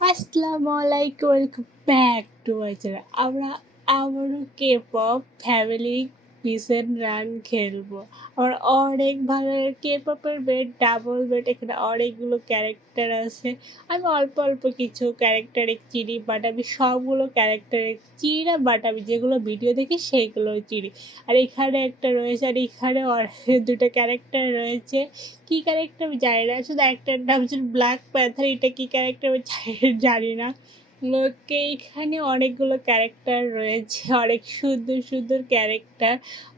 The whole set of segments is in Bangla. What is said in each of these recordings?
আসসালামু আলাইকুম, welcome back to my channel. আমরা আবারও K-pop ফ্যামিলি পিসেন রান খেলবো। আমার অনেক ভালো K-pop-এর বেড, ডাবল বেড, এখানে অনেকগুলো ক্যারেক্টার আছে। আমি অল্প অল্প কিছু ক্যারেক্টারে চিনি, বাট আমি সবগুলো ক্যারেক্টারে চিনি না, বাট আমি যেগুলো ভিডিও দেখি সেইগুলো চিনি। আর এখানে একটা রয়েছে, আর এখানে দুটো ক্যারেক্টার রয়েছে। কী ক্যারেক্টার আমি জানি না, শুধু একটার নাম হচ্ছে ব্ল্যাক প্যান্থার। এটা কী ক্যারেক্টার আমি জানি না। ওকে, এখানে অনেকগুলো ক্যারেক্টার রয়েছে, অনেক সুন্দর সুন্দর ক্যারেক্টার।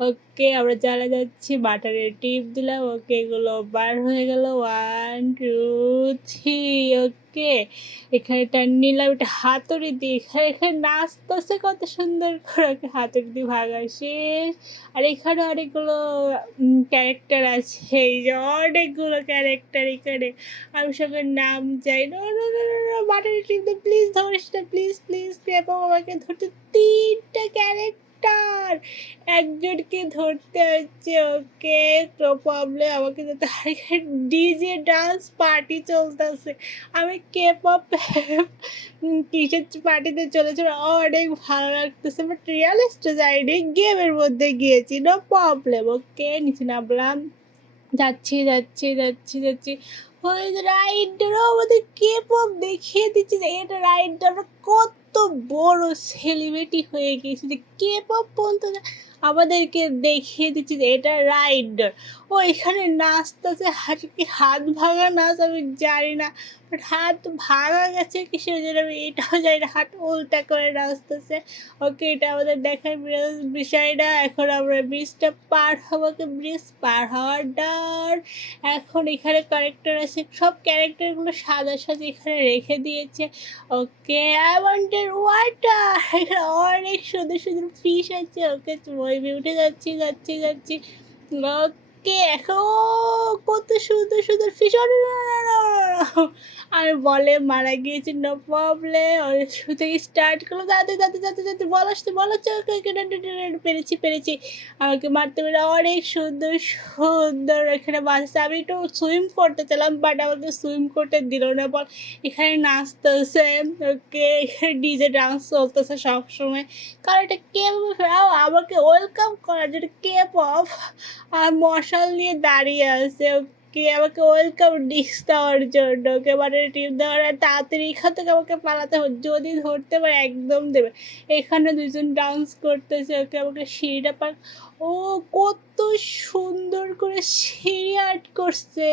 ওকে, আমরা চলে যাচ্ছি, বাটারের টিপ দিলাম। ওকে, এগুলো বার হয়ে গেল, 1 2 3। ওকে, এখানে টান নিলাম, এটা হাতুড়ি দিয়ে এখানে এখানে নাচতেছে কত সুন্দর করে। ওকে, হাতুড়ি দিয়ে ভাগা শেষ। আর এখানে অনেকগুলো ক্যারেক্টার আছে, এই যে অনেকগুলো ক্যারেক্টার এখানে। আমি সবার নাম চাই না, বাটারি টিপ দে, প্লিজ ধরিস না, প্লিজ প্লিজ পেপা আমাকে ধরতে। 3টা ক্যারেক্টার, একজনকে ধরতে হচ্ছে। ওকে, নো প্রবলেম, আমাকে ধরতে। আর এখানে ডিজে ডান্স পার্টি চলতেছে। আমি K-pop কিসের পার্টিতে চলেছে, অনেক ভালো লাগতেছে, বাট রিয়ালিস্টে যাইনি, গেমের মধ্যে গিয়েছি, নো প্রবলেম। ওকে, নিচে নামলাম, যাচ্ছি যাচ্ছি যাচ্ছি যাচ্ছি। ওই রাইডারও আমাদের K-pop দেখিয়ে দিচ্ছে যে এটা রাইডার কত বড় সেলিব্রিটি হয়ে গিয়েছে, যে K-pop পর্যন্ত আমাদেরকে দেখিয়ে দিচ্ছে যে এটা রাইডার। ও এখানে নাচতেছে, হাত ভাঙা নাচ আমি জানি না, বাট হাত ভাঙা গেছে কিসের জন্য আমি এটাও জানি না, হাত উল্টা করে নাচতেছে। ওকে, এটা আমাদের দেখার বিষয় না। এখন আমরা ব্রিজটা পার হবো, ব্রিজ পার হওয়ার ডার। এখন এখানে ক্যারেক্টার আছে, সব ক্যারেক্টারগুলো সাদা সাদা এখানে রেখে দিয়েছে। ওকে, আই ওয়ান্টেড ওয়াটার। এখানে অনেক সুন্দর সুন্দর ফিশ আছে। ওকে, ওই উঠে যাচ্ছি যাচ্ছি যাচ্ছি। ওকে, এখন কত সুন্দর সুন্দর ফিশ। আর বলে মারা গিয়েছে, নো প্রবলেম। শুরু থেকে স্টার্ট করলো, যাতে যাতে যাতে যাতে বল আসতে বল হচ্ছে। ওকে ওকে, পেরেছি পেরেছি। আমাকে মারতে পেরে অনেক সুন্দর সুন্দর এখানে বাঁচছে। আমি একটু সুইম করতে চাইলাম, বাট আমাকে সুইম করতে দিল না। বল এখানে নাচতেছে। ওকে, এখানে ডিজে ডান্স চলতেছে সবসময়, কারণ এটা K-pop। আমাকে ওয়েলকাম করার জন্য K-pop আর মশাল নিয়ে দাঁড়িয়ে আছে। ওকে, আমাকে ওয়েলকাম ডিশ দেওয়ার জন্য। ওকে, মানে টিপ দেওয়ার, তাড়াতাড়ি এখান থেকে আমাকে পালাতে হবে, যদি ধরতে পারে একদম দেবে। এখানে দুজন ডান্স করতেছে। ওকে, আমাকে সিঁড়িটা পার। ও, কত সুন্দর করে সিঁড়ি আর্ট করছে,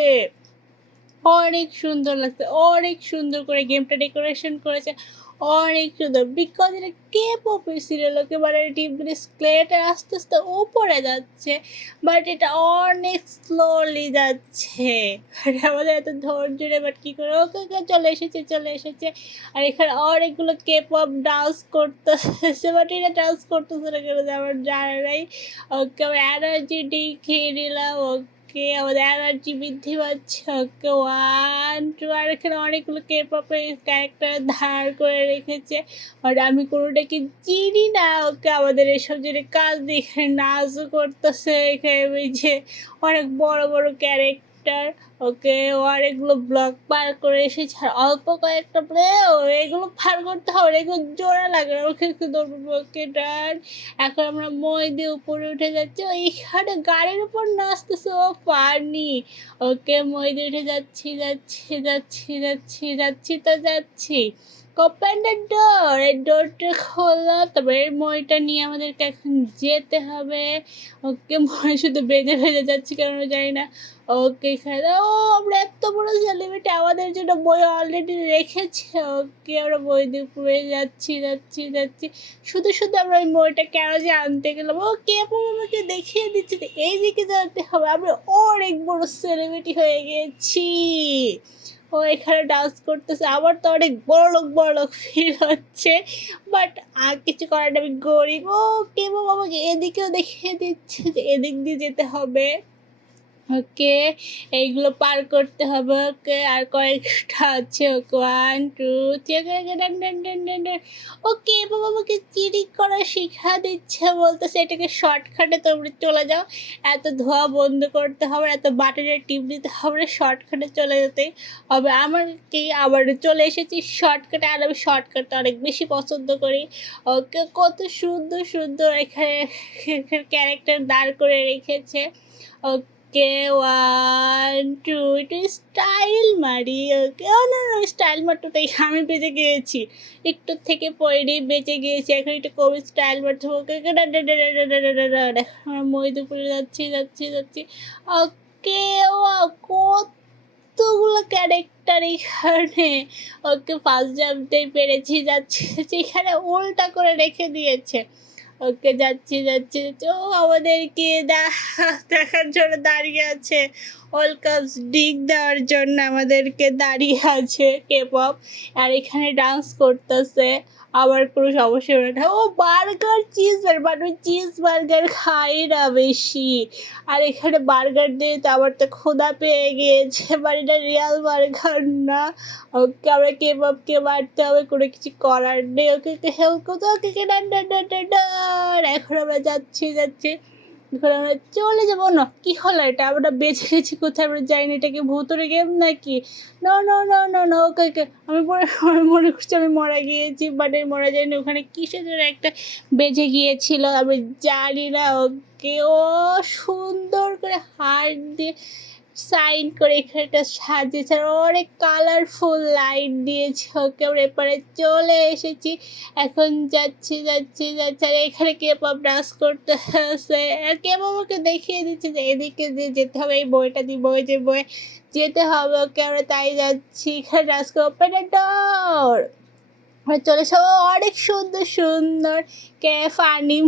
অনেক সুন্দর লাগছে, অনেক সুন্দর করে গেমটা ডেকোরেশন করেছে, অনেক সুন্দর। বিকজ এটা K-pop-এর সিরিয়াল। একেবারে টিপগুলি স্কেলেটার আস্তে আস্তে উপরে যাচ্ছে, বাট এটা অনেক স্লোলি যাচ্ছে। আর আমাদের এত ধৈর্য নেই, বাট কী করে। ওকে ওকে, চলে এসেছে চলে এসেছে। আর এখানে অনেকগুলো K-pop ডান্স করতেছে, বাট এটা ডান্স করতেছে না কেন আমার জানা নাই। ওকে, আমার এনার্জি ড্রিঙ্ক খেয়ে নিলাম। ওকে, আমাদের এনার্জি বৃদ্ধি পাচ্ছে। ওকে, 1 2। আর এখানে অনেকগুলো K-pop-এর ক্যারেক্টার ধার করে রেখেছে, আর আমি কোনোটাকে চিনি না। ওকে, আমাদের এসব জন্য কাজ দিয়ে এখানে নাচও করতেছে। এখানে ওই যে অনেক বড় বড় ক্যারেক্টার। ওকে, ও অনেকগুলো ব্লক পার করে এসেছে, আর অল্প কয়েকটা প্লে এগুলো পার করতে হবে, এগুলো জোড়া লাগে। ওকে, ওকে ডান। এখন আমরা মই দিয়ে উপরে উঠে যাচ্ছি, ওইখানে গাড়ির উপর নাচতেছে, ও পানি। ওকে, মই দিয়ে উঠে যাচ্ছি যাচ্ছি যাচ্ছি যাচ্ছি যাচ্ছি তো যাচ্ছি। ওপেন দ্য ডোর, এই ডোরটা খোলা, তারপরে এই মইটা নিয়ে আমাদেরকে এখন যেতে হবে। ওকে, মই শুধু বেঁধে বেঁধে যাচ্ছি, কারণ জানি না। ওকে, এখানে ও আমরা এত বড় সেলিব্রিটি, আমাদের জন্য বই অলরেডি রেখেছে। ওকে, আমরা বই দিয়ে উপরে যাচ্ছি যাচ্ছি যাচ্ছি। শুধু শুধু আমরা ওই মইটা কেন যে আনতে গেলাম। ও K-pop আমাকে দেখিয়ে দিচ্ছে যে এই দিকে যেতে হবে, আমরা অনেক বড় সেলিব্রিটি হয়ে গেছি। ও এখানে ডান্স করতেছে, আমার তো অনেক বড় লোক ফিল হচ্ছে, বাট আর কিছু করার নেই, আমি গরিব। ও K-pop আমাকে এদিকেও দেখিয়ে দিচ্ছে যে এদিক দিয়ে যেতে হবে। ওকে, এইগুলো পার করতে হবে। ওকে, আর কয়েকটা আছে। ওকে, 1 2 3 ওকে, ওকে, ডান, ডান, ডান, ডান, ডান। ওকে, বাবা আমাকে চিটিং করা শিখা দিচ্ছে, বলতেছে এটাকে শর্টকাটে তোমরা চলে যাও। এত ধোয়া বন্ধ করতে হবে, এত বাটনের টিপ দিতে হবে না, শর্টকাটে চলে যেতে হবে। আমার কি আবার চলে এসেছি শর্টকাটে, আর আমি শর্টকাটটা অনেক বেশি পছন্দ করি। ওকে, কত সুন্দর সুন্দর এখানে ক্যারেক্টার দাঁড় করে রেখেছে। ওকে, 1 2 একটু স্টাইল মারি। ওকে, ও না না, স্টাইল মারতেই আমি বেঁচে গিয়েছি, একটু থেকে পড়েই বেঁচে গিয়েছি। এখন একটু কবি স্টাইল মারতে হবে। ওকে, ওকে, এখন আমরা মহিদুপুরে যাচ্ছি যাচ্ছি যাচ্ছি। ওকে, ও কতগুলো ক্যারেক্টার এখানে। ওকে, ফার্স্ট জাম্পতেই পেরেছি, যাচ্ছি যাচ্ছি, এখানে উল্টা করে রেখে দিয়েছে। ওকে, যাচ্ছি যাচ্ছি যাচ্ছি। ও আমাদেরকে দেখার জন্য দাঁড়িয়ে আছে, ওয়ার্ল্ড কাপস ডিগ দেওয়ার জন্য আমাদেরকে দাঁড়িয়ে আছে কেপপ। আর এখানে ডান্স করতেছে, আবার কোনো সমস্যা হবে না। ও বার্গার চিজ বার্গার, বাট আমি চিজ বার্গার খাই না বেশি। আর এখানে বার্গার দিয়ে তো আমার তো ক্ষুধা পেয়ে গিয়েছে, বাট এটা রিয়াল বার্গার না। ওকে, আমরা কেপপকে মারতে হবে, কোনো কিছু করার নেই। ওকে, ওকে, হেল্প করতে। ওকে, ওকে, ডান ডান ডান ডান ডান। এখন আমরা যাচ্ছি যাচ্ছি, এখন আমরা চলে যাবো না। কি হলো এটা, আমরা বেঁচে গেছি কোথায় আমরা যাইনি, এটা কি ভূতুরে গেম নাকি? না না না না না। ওকে, ওকে, আমি মনে করছি আমি মারা গিয়েছি, বাট আমি মারা যাইনি। ওখানে কিসের জন্য একটা বেজে গিয়েছিল আমি জানি না। ওকে, ও সুন্দর করে হার্ট দিয়ে সাইন করে এখানে একটা সাজিয়েছে, আর অনেক কালারফুল লাইট দিয়েছে। ওকে, আমরা এপারে চলে এসেছি, এখন যাচ্ছি যাচ্ছি যাচ্ছি। আর এখানে কেপপ ডান্স করতে আছে, আর কেপপ ওকে দেখিয়ে দিচ্ছে যে এদিকে দিয়ে যেতে হবে, এই বইটা দিয়ে বই যে বই যেতে হবে। ওকে, আমরা তাই যাচ্ছি, এখানে ডান্স করে ওপেন দ্য ডোর। চলে এসো, অনেক সুন্দর সুন্দর ফানি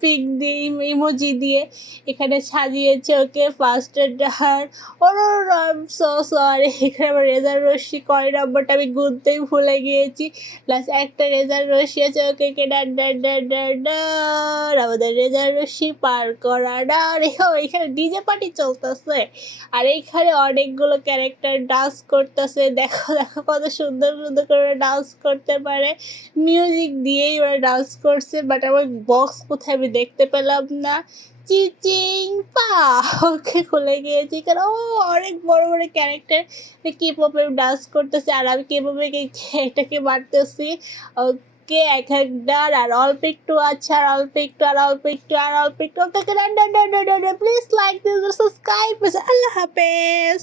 পিক দিয়ে ইমোজি দিয়ে এখানে সাজিয়েছে। ওকে, ফার্স্টের ডার, ওর সো সরি, এখানে আমার রেজার রশ্মি কয় নম্বরটা আমি গুনতেই ভুলে গিয়েছি। প্লাস একটা রেজার রশ্মি আছে। ওকে, কে ডান ডান ডান ডান ডান, আমাদের রেজার রশ্মি পার করা ডান। এখানে ডিজে পার্টি চলতেছে, আর এইখানে অনেকগুলো ক্যারেক্টার ডান্স করতেছে। দেখো দেখো কত সুন্দর সুন্দর করে ডান্স করতে পারে, মিউজিক দিয়েই ওরা ডান্স করছে। বাট আমার বক্স কোথায় আমি দেখতে পেলাম না। চিচিং পা, ওকে, খুলে গিয়েছি, কারণ ও অনেক বড় বড় ক্যারেক্টার কেপপে ডান্স করতেছে, আর আমি কেপপে এটাকে মারতেছি। ওকে, এক একটার আর অল্প একটু আছে, আর অল্প একটু, আর অল্প একটু, আর অল্প একটু। ওকে, প্লিজ লাইক দিস, সাবস্ক্রাইব। আল্লাহ হাফেজ।